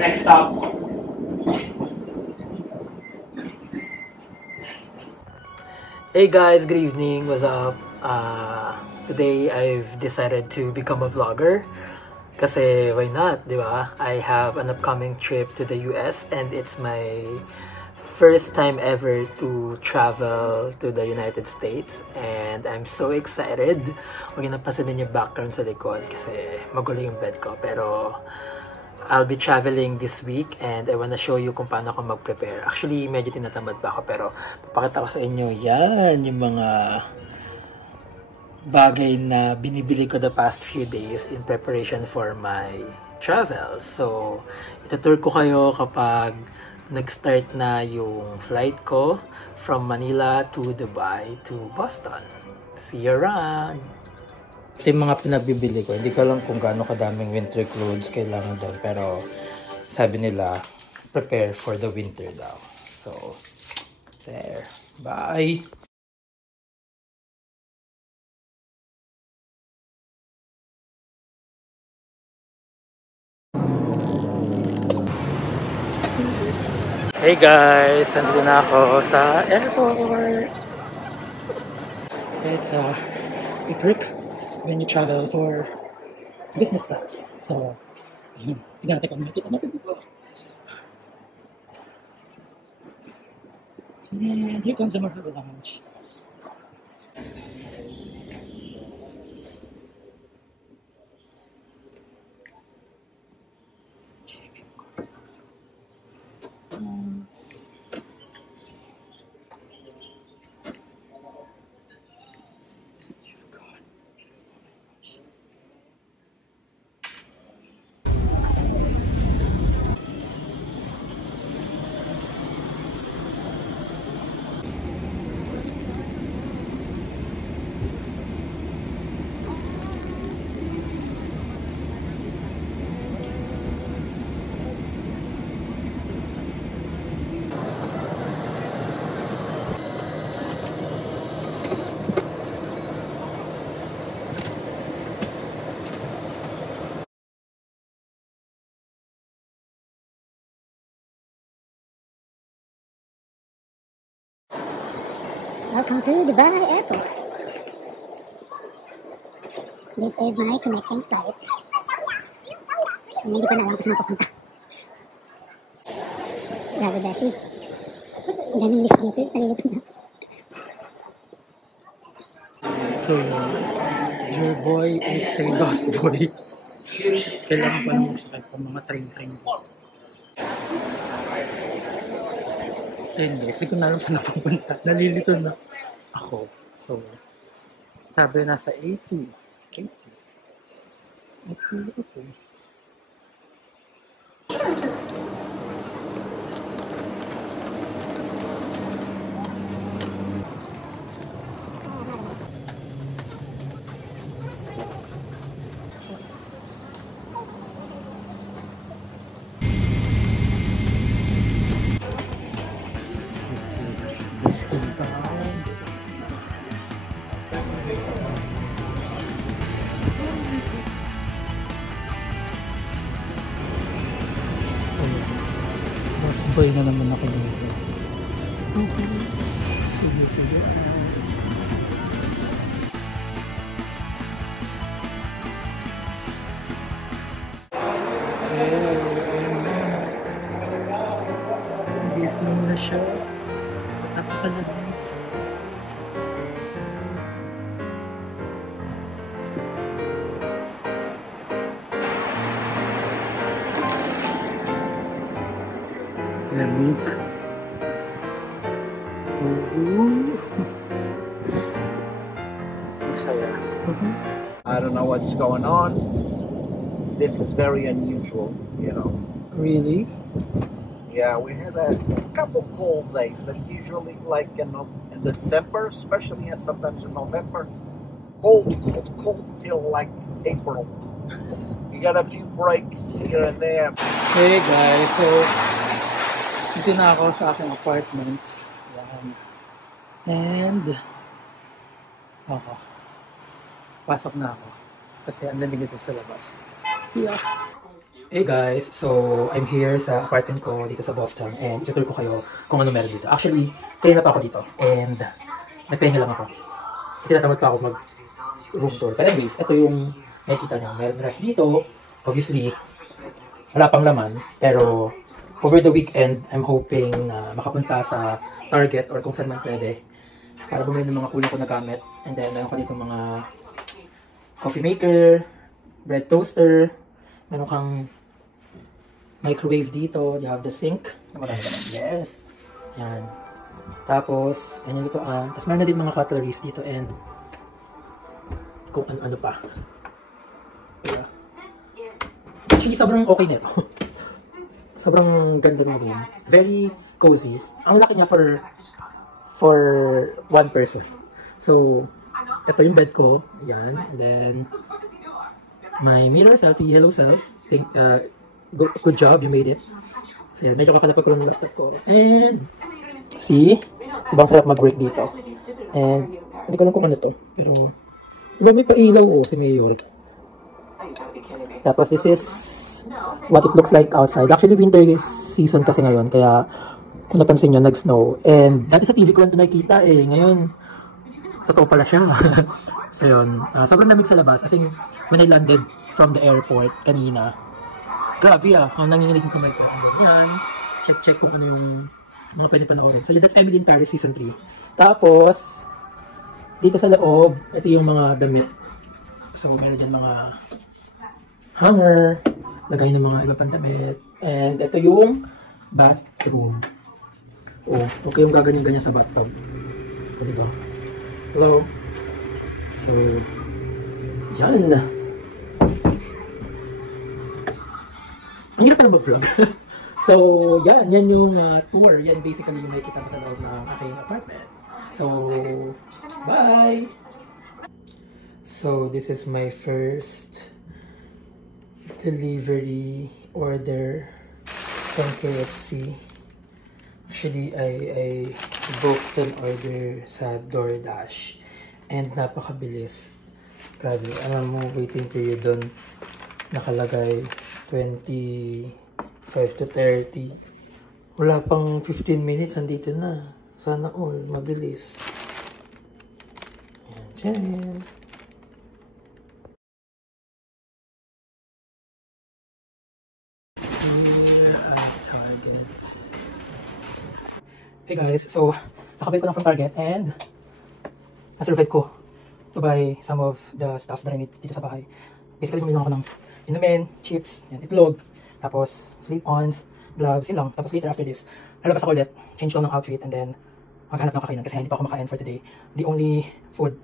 next stop. Hey guys, good evening. What's up? Today I've decided to become a vlogger. Kasi why not, di ba? I have an upcoming trip to the US and it's my first time ever to travel to the United States and I'm so excited. Huwag niyo napansinin yung background sa likod kasi magulo yung bed ko. Pero I'll be traveling this week and I wanna show you kung paano ako mag-prepare. Actually, medyo tinatamad pa ako pero papakita ko sa inyo yan, yung mga bagay na binibili ko the past few days in preparation for my travel. So, itutour ko kayo kapag nag-start na yung flight ko from Manila to Dubai to Boston. See you around! Ito yung mga pinagbibili ko. Hindi ko alam kung gaano kadaming winter clothes kailangan doon. Pero sabi nila, prepare for the winter daw. So, there. Bye! Hey guys! Nandito na ako sa airport! It's a trip when you travel for business class. So, yun. Tignan natin kung makikita natin dito. And here comes the Marhaba Lounge. Welcome to Dubai Airport. This is my connection flight. Hindi ko na alam kung saan pupunta. Grabe beshi. Ang daming lift dito. Nalilito na. So, your boy is a lost boy. Kailangan pa naman sakit pa mga train-train. Hindi ko na alam saan napupunta. Nalilito na ako. So, sabi nasa A2. Okay. Boy na naman ako dito. Okay. Sige. Disney na siya. Napakalamig. Lamig. Masaya. I don't know what's going on. This is very unusual, you know. Really? Yeah, we had a couple cold days, but usually like in December, especially and sometimes in November, cold till like April. You got a few breaks here and there. Hey guys, so dito na ako sa aking apartment. And pasok na ako kasi ang lamig ito sa labas. See ya! Hey guys, so I'm here sa apartment ko dito sa Boston and itutur ko kayo kung ano meron dito. Actually, kanina pa ako dito and nagpahinga lang ako. Tinatamad pa ako mag room tour. But anyways, ito yung nakikita nyo. Meron ref dito. Obviously, wala pang laman. Pero over the weekend, I'm hoping na makapunta sa Target or kung saan man pwede para bumili ng mga kulang ko na gamit. And then meron ko dito mga coffee maker, bread toaster, meron kang microwave dito. You have the sink. Yes. Yan. Tapos, yan yung lutoan. Tapos meron na din mga cutleries dito and kung ano-ano pa. Yeah. Actually, sobrang okay nito. Sobrang ganda ng room. Very cozy. Ang laki niya for one person. So, ito yung bed ko. Yan. And then, my mirror selfie. Hello, self. Good job, you made it. So yan, medyo kakalapag ko ng laptop ko. And, see? Ibang sarap mag-break dito. And, hindi ko alam kung ano to. Pero, diba may pailaw si Mayor. Tapos, this is what it looks like outside. Actually, winter season kasi ngayon. Kaya, kung napansin nyo, nag-snow. And, dati sa TV ko lang ito nakikita Ngayon, totoo pala siya. So yun, sobrang lamig sa labas. As in, when I landed from the airport kanina, grabe nanginginig yung kamay ko. And then, yan, check kung ano yung mga pwede panoorin. So that's Emily in Paris Season 3. Tapos, dito sa loob, ito yung mga damit. So, meron dyan mga hanger, lagay ng mga iba pang damit. And ito yung bathroom. Huwag kayong gaganyan-ganyan sa bathtub. Diba? Hello? So, yan. Ang hirap na mag-vlog. So, yan yung tour. Yan basically yung nakikita mo sa loob ng aking apartment. So, bye! So, this is my first delivery order from KFC. Actually, I booked an order sa DoorDash. And napakabilis. Grabe, alam mo, waiting period doon nakalagay 25 to 30. Wala pang 15 minutes, andito na. Sana all, mabilis. Ayan, dyan. Here at Target. Hey guys, so nakabili ko lang from Target and nasurvive ko to buy some of the stuff that I need dito sa bahay. Basically, bumili lang ako ng inumin, chips, yan, itlog, tapos slip-ons, gloves, yun lang. Tapos later after this, lalabas ako ulit, change lang ng outfit, and then maghanap ng kakainan kasi hindi pa ako makain for today. The only food,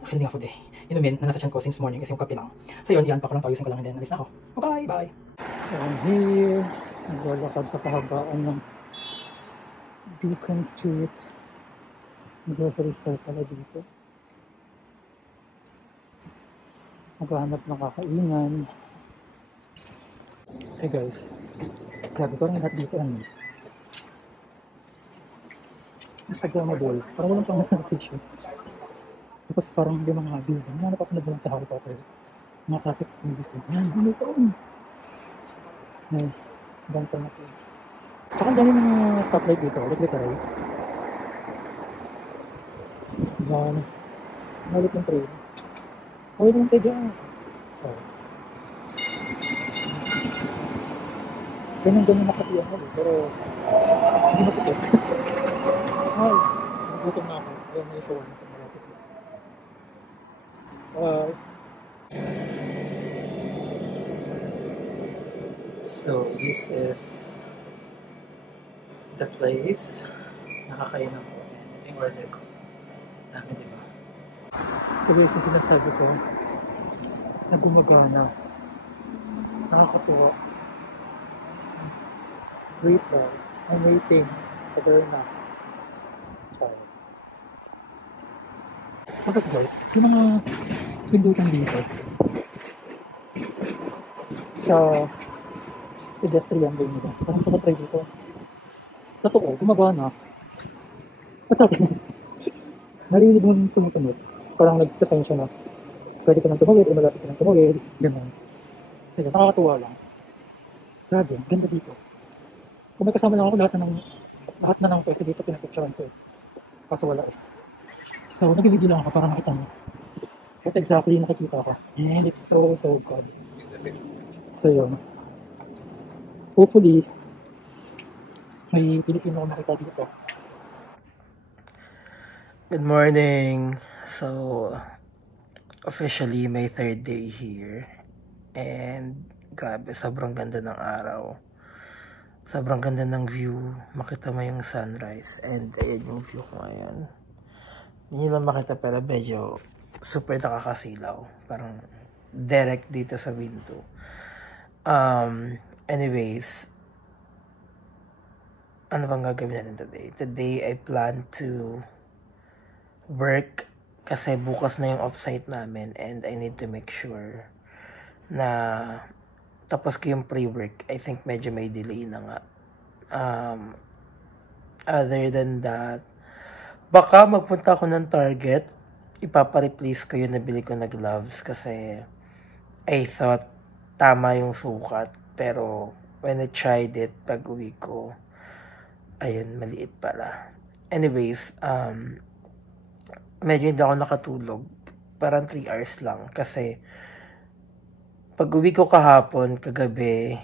actually nga food inumin na nasa tiyan ko since morning is yung kape lang. So yun, yan, pakulang ayusin ko lang and then alis na ako. Bye! Bye! So I'm here, naglalakad sa kahabaan ng Beacon Street. Grocery store pala dito. Maghahanap ng kakainan. Hey guys, grabe, parang lahat dito Instagramable. Parang walang pang notification. Tapos parang yung mga building na napapanood lang sa Harry Potter. Mga classic movies ko. Yan, ano ito? Ay, ganito na ito. Tsaka ang dami mga stoplight dito. Literal. Yan. Malit yung train. Okay naman tayo dyan. Ganyan nakatiyan mo pero hindi matikit. Ay, nagutom na ako. Ayan na yung sawan ko malapit na. Bye! So, this is the place. Nakakainan ko. Yung order ko. Dami, diba? So, guys, yung sinasabi ko na gumagana. Nakakatuwa. Wait lang. I'm waiting. Tagal na. Sorry. Tapos guys, yung mga pindutan dito sa pedestrian din nila. Parang sa try dito. Totoo, gumagana. What's up? Narinig mo yung tumutunod. Parang nag-suspension na. Pwede ka nang tumawid, malapit ka nang tumawid. Ganun. Sige, nakakatuwa lang. Grabe, ganda dito. Kung may kasama lang ako, lahat na ng pwede dito pinapicturean ko eh. Kaso wala eh. So, nag-video lang ako para makita mo. What exactly nakikita ko. And it's so good. So yun. Hopefully, may Pilipino ako makita dito. Good morning. So, officially my third day here. And grabe, sobrang ganda ng araw. Sobrang ganda ng view. Makita mo yung sunrise. And ayan yung view ko ngayon. Hindi lang makita pero medyo super nakakasilaw. Parang direct dito sa window. Anyways, ano bang gagawin natin today? Today, I plan to work kasi bukas na yung offsite namin and I need to make sure na tapos ko yung pre-work. I think medyo may delay na nga. Other than that, baka magpunta ako ng Target. Ipapa-replace ko yung nabili ko na gloves kasi I thought tama yung sukat. Pero when I tried it pag uwi ko, ayun, maliit pala. Anyways, medyo hindi ako nakatulog. Parang 3 hours lang. Kasi pag uwi ko kahapon, kagabi,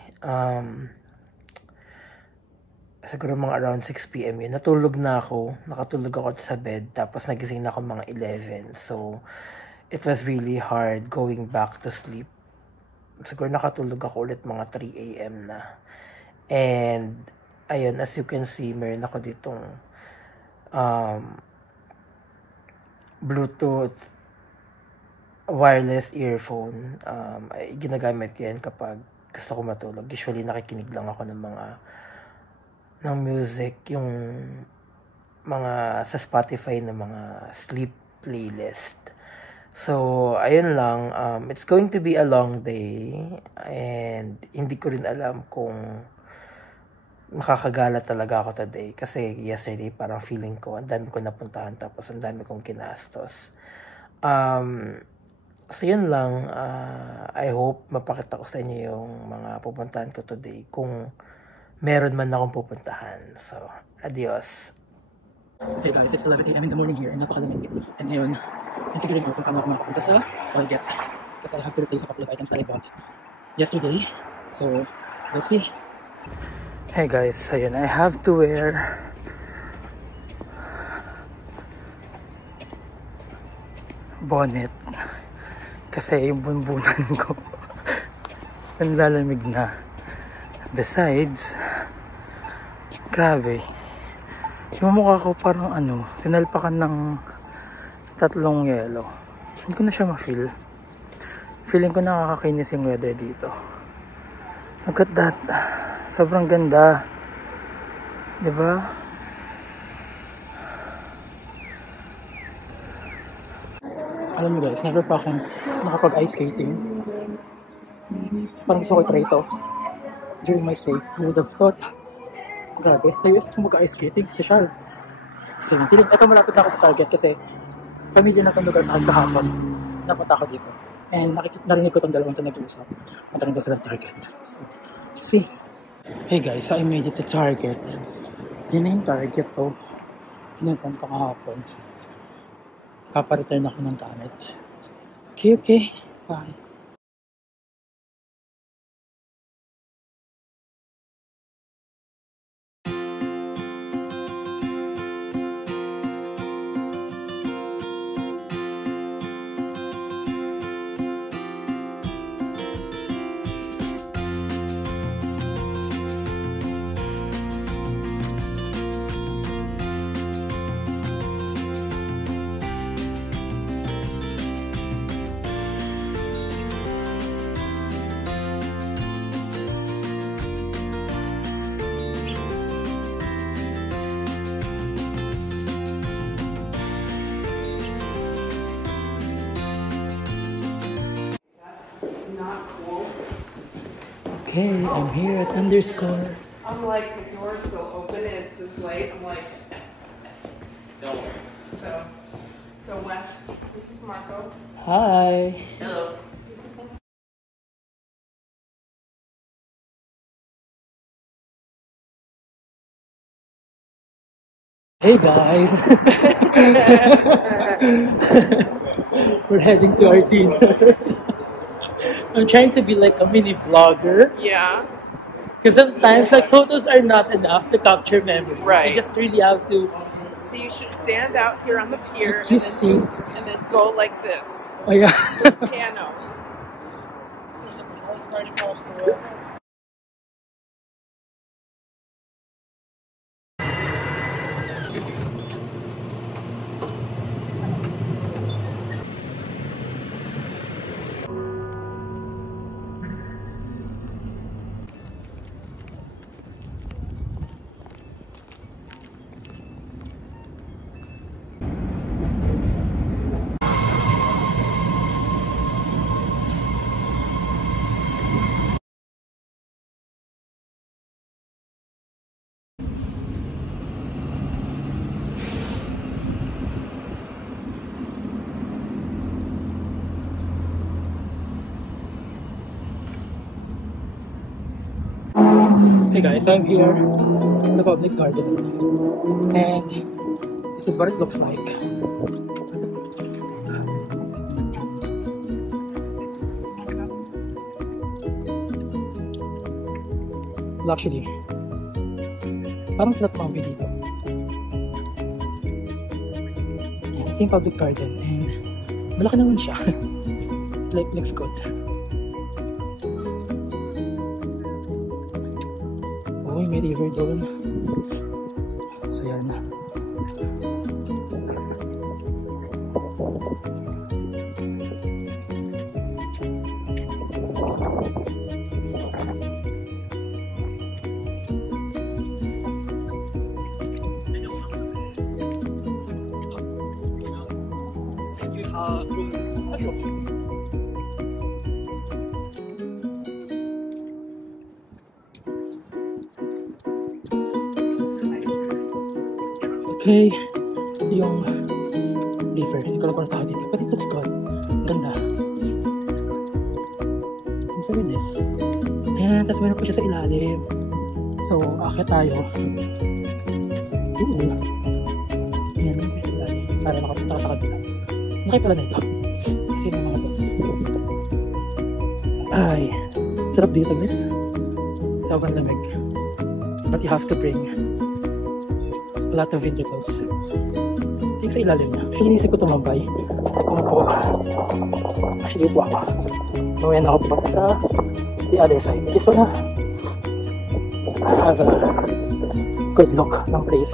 siguro mga around 6 PM yun. Natulog na ako. Nakatulog ako sa bed. Tapos nagising na ako mga 11. So, it was really hard going back to sleep. Siguro nakatulog ako ulit mga 3 AM na. And, ayun, as you can see, meron ako ditong Bluetooth wireless earphone. Ginagamit ko yan kapag gusto ko matulog. Usually, nakikinig lang ako ng music, yung mga sa Spotify na mga sleep playlist. So, ayun lang. It's going to be a long day and hindi ko rin alam kung makakagala talaga ako today. Kasi yesterday parang feeling ko ang dami ko napuntahan tapos ang dami kong kinastos. So, yun lang. I hope mapakita ko sa inyo yung mga pupuntahan ko today kung meron man akong pupuntahan. So, adios. Okay guys, it's 11 AM in the morning here and napakalamig. And ngayon, I'm figuring out kung paano ako makapunta sa Target. Because I have to replace a couple of items that I bought yesterday. So, we'll see. Hey guys, ayun, I have to wear bonnet. Kasi yung bunbunan ko nanlalamig na. Besides, grabe, yung mukha ko parang sinalpakan ng 3 yelo. Hindi ko na siya ma-feel. Feeling ko nakakakainis yung weather dito. Look at that. Sobrang ganda. Diba? Alam mo guys, never pa akong nakapag-ice skating. So, parang gusto ko i-try ito during my stay. You would have thought, grabe, sa US kung mag-ice skating, social. So, ito malapit na ako sa Target kasi familiar na itong lugar sa akin kahapon. Napunta ako dito. And narinig ko itong dalawang ito nag-uusap. Punta rin daw sila ng Target. So, see. Hey guys, so I made it to Target. Yun na yung Target to. Pinuntan ko kahapon. Kapareturn ako ng gamit. Okay. Bye. Okay, I'm here at Underscore. I'm like, the door's still open and it's this late. I'm like, don't worry. So Wes, this is Marco. Hi. Hello. Hey guys! We're heading to our dinner. I'm trying to be like a mini vlogger. Yeah. Because sometimes like photos are not enough to capture memories. Right. You just really have to. So you should stand out here on the pier You and then go like this. Oh yeah. Piano. Hey guys, I'm here. It's a public garden. And this is what it looks like. Well, actually, parang flat mountain dito. Ayan, ito yung public garden. And malaki naman siya. Like, looks good. Oh, may river doon. So yan. Okay, ito yung river. Hindi ko lang tao dito. But it looks good. Ganda. In fairness. Ayan, tapos meron pa siya sa ilalim. So, akit tayo. Ayan, meron pa sa ilalim. Para nakapunta ka sa kabila. Nakay pala na ito. Kasi yung mga ito. Ay, sarap dito, miss. Sobrang lamig. But you have to bring a lot of winter clothes. Tingin sa ilalim niya. Actually, inisip ko tumambay. Kung po, actually, upo ako. Ngayon ako pupunta sa the other side. I just wanna have a good look ng place.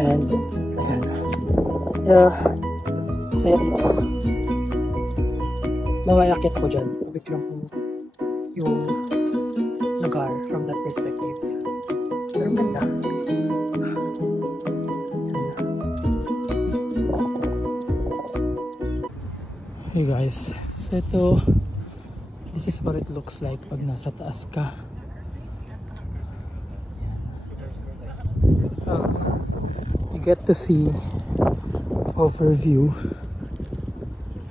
And, ayan. Yeah, saya dito. Mamayakit ako dyan. Picture ko yung lugar from that perspective. Pero ganda. Hey guys, so ito, this is what it looks like pag nasa taas ka. You get to see overview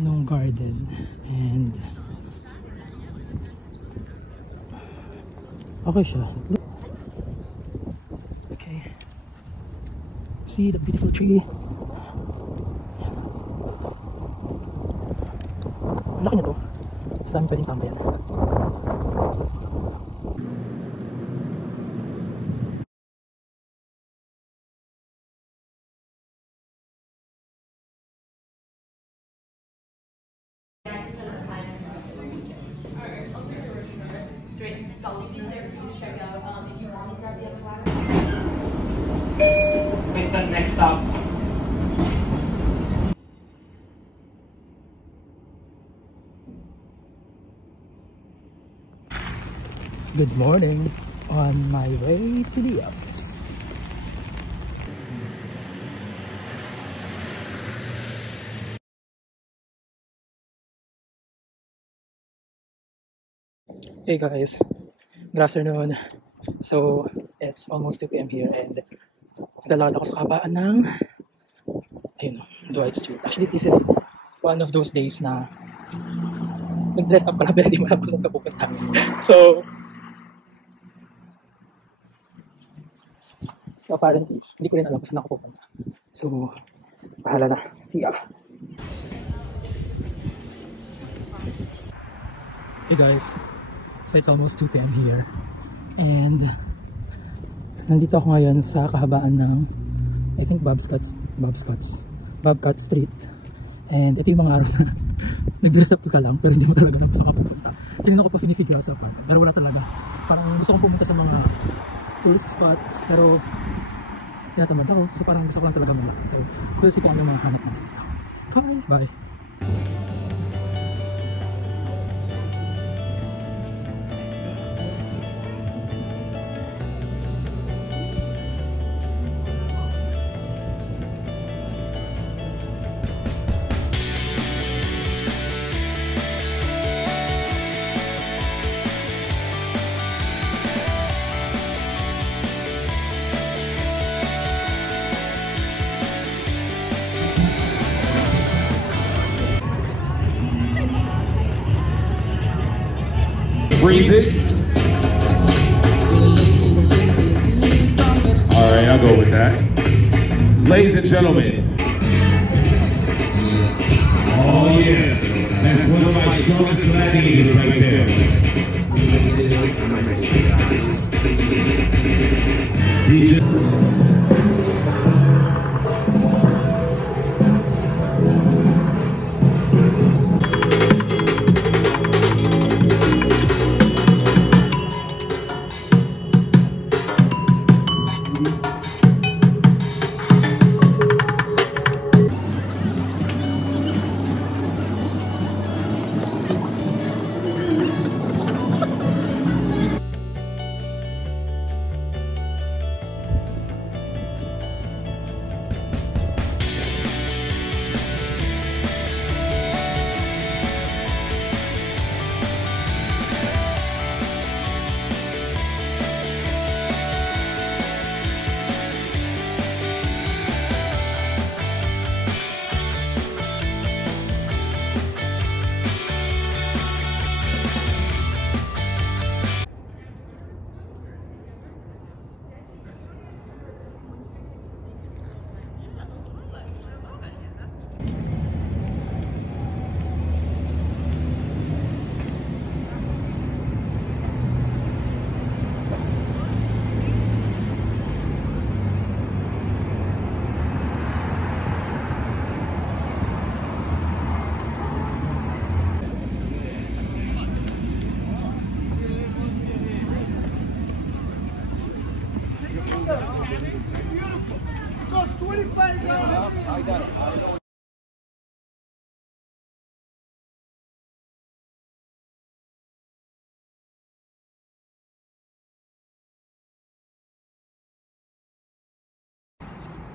ng garden and okay siya. Okay, see the beautiful tree. Laki na to. Sa dami pwedeng tambayan. Next stop. Good morning, on my way to the office. Hey guys, good afternoon. So, it's almost 2 p.m. here and naglalakad ako sa kabaan ng ayun, Dwight Street. Actually, this is one of those days na nag-dress up pala pero hindi mo alam kung saan ka pupunta. So, So apparently, hindi ko rin alam kung saan ako pupunta. So, bahala na. See ya. Hey guys, so it's almost 2 p.m. here. And nandito ako ngayon sa kahabaan ng I think Bobcat Street. And ito yung mga araw na nag-dress up ka lang pero hindi mo talaga na gusto ka pupunta. Tinignan ko pa finifigure out sa apartment pero wala talaga. Parang gusto kong pumunta sa mga tourist spots pero tinatamad ako. So parang gusto ko lang talaga malaki. So we'll see kung ano yung mga hanap mo dito. Okay, bye! Breathe it. All right, I'll go with that. Ladies and gentlemen. Oh yeah, that's one of my strongest gladiators right there.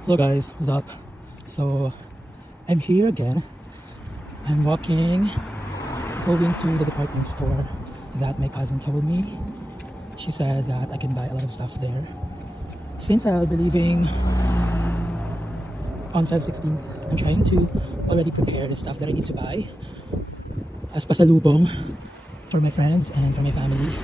Hello guys, what's up? So I'm here again. I'm walking, going to the department store that my cousin told me. She said that I can buy a lot of stuff there. Since I'll be leaving on 5/16, I'm trying to already prepare the stuff that I need to buy as pasalubong for my friends and for my family.